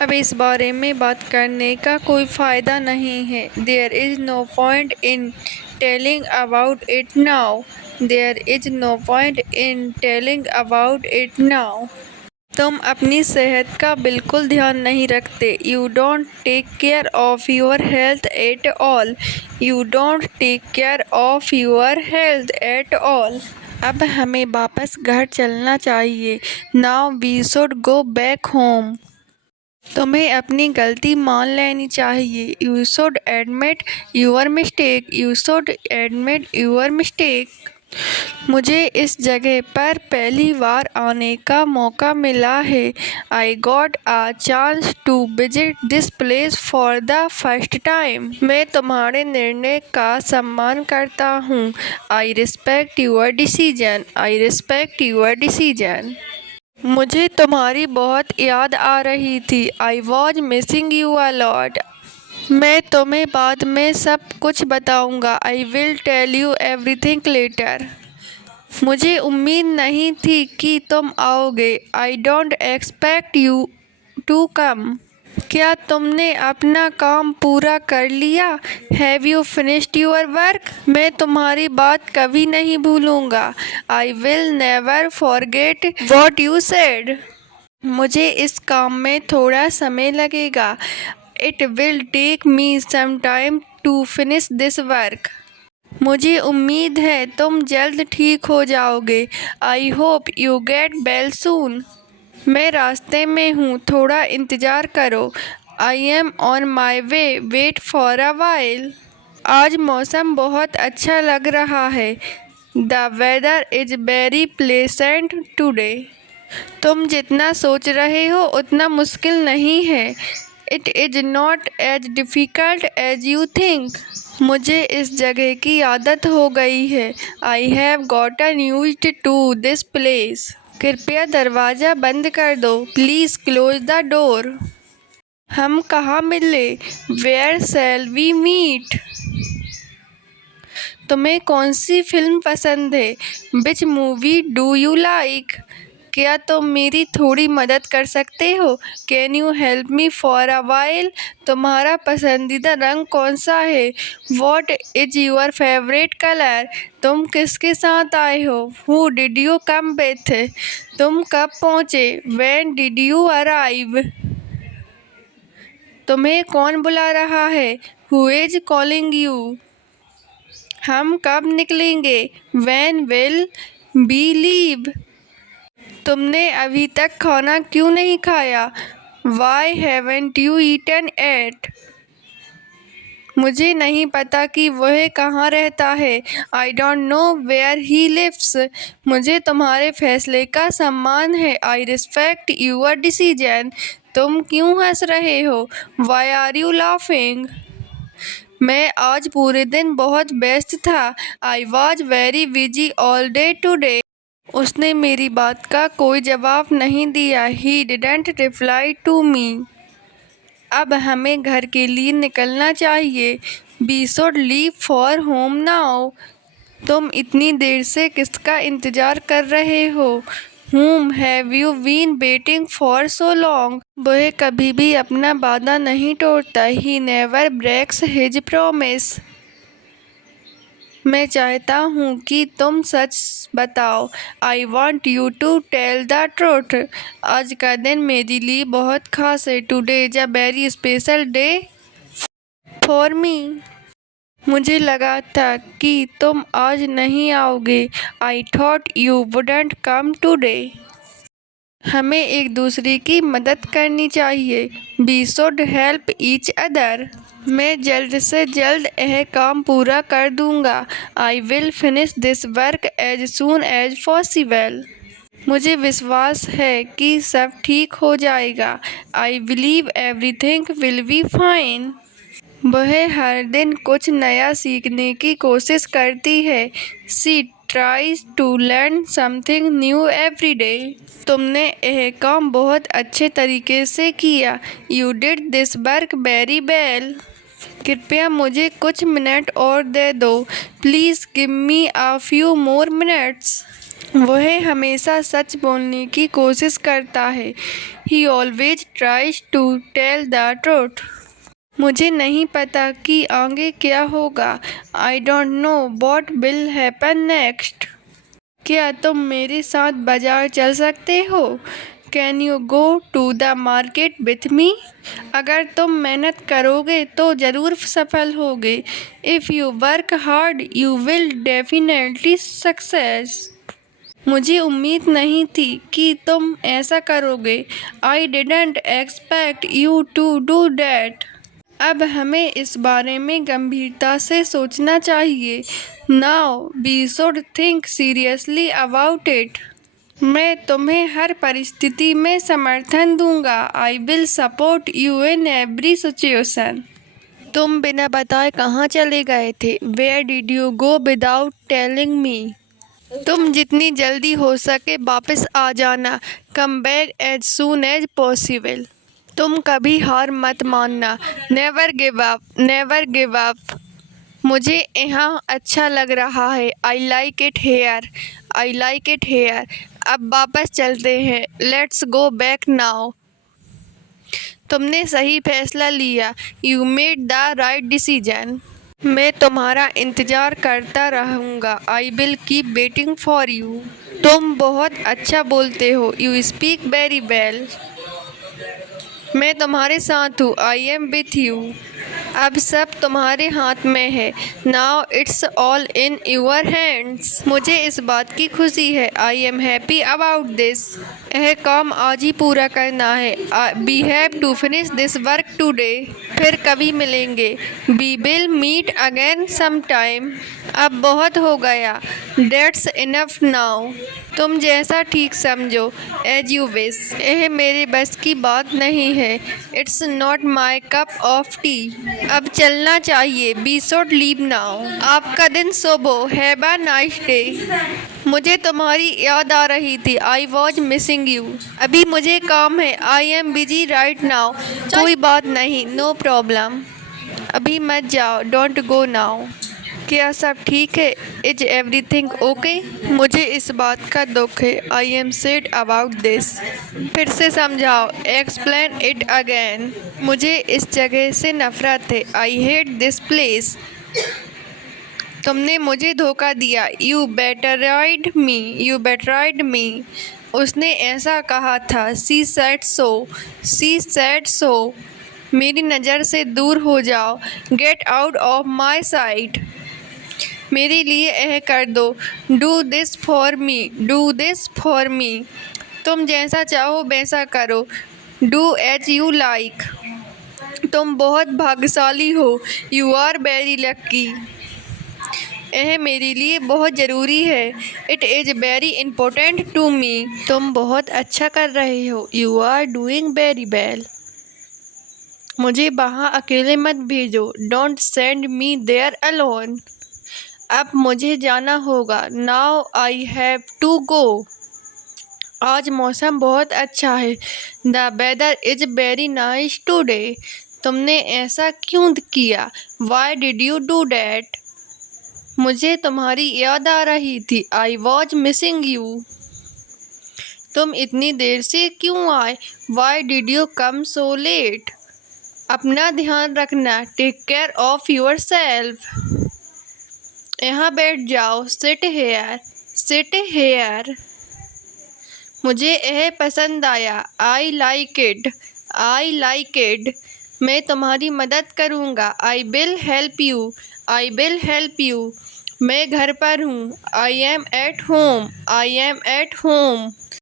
अब इस बारे में बात करने का कोई फ़ायदा नहीं है। There is no point in telling about it now. There is no point in telling about it now. तुम अपनी सेहत का बिल्कुल ध्यान नहीं रखते। You don't take care of your health at all. You don't take care of your health at all. अब हमें वापस घर चलना चाहिए। Now we should go back home. तुम्हें अपनी गलती मान लेनी चाहिए। You should admit your mistake. You should admit your mistake. मुझे इस जगह पर पहली बार आने का मौका मिला है। I got a chance to visit this place for the first time. मैं तुम्हारे निर्णय का सम्मान करता हूँ। I respect your decision. I respect your decision. मुझे तुम्हारी बहुत याद आ रही थी। I was missing you a lot. मैं तुम्हें बाद में सब कुछ बताऊंगा। I will tell you everything later. मुझे उम्मीद नहीं थी कि तुम आओगे। I don't expect you to come. क्या तुमने अपना काम पूरा कर लिया? Have you finished your work? मैं तुम्हारी बात कभी नहीं भूलूंगा। I will never forget what you said. मुझे इस काम में थोड़ा समय लगेगा। It will take me some time to finish this work. मुझे उम्मीद है तुम जल्द ठीक हो जाओगे। I hope you get well soon. मैं रास्ते में हूँ, थोड़ा इंतज़ार करो। I am on my way. Wait for a while. आज मौसम बहुत अच्छा लग रहा है। The weather is very pleasant today. तुम जितना सोच रहे हो उतना मुश्किल नहीं है। It is not as difficult as you think. मुझे इस जगह की आदत हो गई है। I have gotten used to this place. कृपया दरवाज़ा बंद कर दो। Please close the door. हम कहाँ मिले? Where shall we meet? तुम्हें कौन सी फिल्म पसंद है? Which movie do you like? क्या तुम मेरी थोड़ी मदद कर सकते हो? Can you help me for a while? तुम्हारा पसंदीदा रंग कौन सा है? What is your favorite color? तुम किसके साथ आए हो? Who did you come with? तुम कब पहुँचे? When did you arrive? तुम्हें कौन बुला रहा है? Who is calling you? हम कब निकलेंगे? When will we leave? तुमने अभी तक खाना क्यों नहीं खाया? Why haven't you eaten yet? मुझे नहीं पता कि वह कहाँ रहता है। I don't know where he lives. मुझे तुम्हारे फैसले का सम्मान है। I respect your decision. तुम क्यों हंस रहे हो? Why are you laughing? मैं आज पूरे दिन बहुत व्यस्त था। I was very busy all day today. उसने मेरी बात का कोई जवाब नहीं दिया। He didn't reply to me. अब हमें घर के लिए निकलना चाहिए। We should leave for home now. तुम इतनी देर से किसका इंतज़ार कर रहे हो? Whom have you been waiting for so long? वह कभी भी अपना वादा नहीं तोड़ता। He never breaks his promise. मैं चाहता हूँ कि तुम सच बताओ। I want you to tell the truth. आज का दिन मेरे लिए बहुत खास है। Today is a very special day for me. मुझे लगा था कि तुम आज नहीं आओगे। I thought you wouldn't come today. हमें एक दूसरे की मदद करनी चाहिए। We should help each other. मैं जल्द से जल्द यह काम पूरा कर दूंगा। I will finish this work as soon as possible. मुझे विश्वास है कि सब ठीक हो जाएगा। I believe everything will be fine. वह हर दिन कुछ नया सीखने की कोशिश करती है। She tries to learn something new every day. तुमने यह काम बहुत अच्छे तरीके से किया। You did this work very well. कृपया मुझे कुछ मिनट और दे दो। Please give me a few more minutes. वह हमेशा सच बोलने की कोशिश करता है। He always tries to tell the truth. मुझे नहीं पता कि आगे क्या होगा। I don't know what will happen next. क्या तुम मेरे साथ बाजार चल सकते हो? Can you go to the market with me? अगर तुम मेहनत करोगे तो ज़रूर सफल होगे। If you work hard, you will definitely success. मुझे उम्मीद नहीं थी कि तुम ऐसा करोगे। I didn't expect you to do that. अब हमें इस बारे में गंभीरता से सोचना चाहिए। Now we should think seriously about it. मैं तुम्हें हर परिस्थिति में समर्थन दूंगा। I will support you in every situation. तुम बिना बताए कहाँ चले गए थे? Where did you go without telling me? तुम जितनी जल्दी हो सके वापस आ जाना। Come back as soon as possible. तुम कभी हार मत मानना। Never give up, never give up. मुझे यहाँ अच्छा लग रहा है। आई like it here, I like it here. अब वापस चलते हैं। Let's go back now. तुमने सही फैसला लिया। You made the right decision. मैं तुम्हारा इंतज़ार करता रहूँगा। I will keep waiting for you. तुम बहुत अच्छा बोलते हो। You speak very well. मैं तुम्हारे साथ हूँ। I am with you. अब सब तुम्हारे हाथ में है। Now it's all in your hands. मुझे इस बात की खुशी है। I am happy about this. यह काम आज ही पूरा करना है। We have to finish this work today. फिर कभी मिलेंगे। We will meet again some time. अब बहुत हो गया। That's enough now. तुम जैसा ठीक समझो। As you wish. यह मेरे बस की बात नहीं है। It's not my cup of tea. अब चलना चाहिए। We should leave now. आपका दिन शुभ हो। Have a nice day. मुझे तुम्हारी याद आ रही थी। I was missing you. अभी मुझे काम है। I am busy right now. कोई बात नहीं, नो प्रॉब्लम। अभी मत जाओ। Don't go now. क्या सब ठीक है? Is everything okay? मुझे इस बात का दुख है। I am sad about this. फिर से समझाओ। Explain it again. मुझे इस जगह से नफरत है। I hate this place. तुमने मुझे धोखा दिया। You betrayed me, you betrayed me. उसने ऐसा कहा था। She said so, she said so. मेरी नज़र से दूर हो जाओ। Get out of my sight. मेरे लिए यह कर दो। Do this for me, do this for me. तुम जैसा चाहो वैसा करो। Do as you like. तुम बहुत भाग्यशाली हो। You are very lucky. यह मेरे लिए बहुत ज़रूरी है। It is very important to me. तुम बहुत अच्छा कर रहे हो। You are doing very well. मुझे वहाँ अकेले मत भेजो। Don't send me there alone. अब मुझे जाना होगा। Now I have to go. आज मौसम बहुत अच्छा है। The weather is very nice today. तुमने ऐसा क्यों किया? Why did you do that? मुझे तुम्हारी याद आ रही थी। I was missing you. तुम इतनी देर से क्यों आए? Why did you come so late? अपना ध्यान रखना। Take care of yourself. यहाँ बैठ जाओ। Sit here, sit here. मुझे यह पसंद आया। I like it, I like it. मैं तुम्हारी मदद करूँगा। I will help you, I will help you. मैं घर पर हूँ। I am at home, I am at home.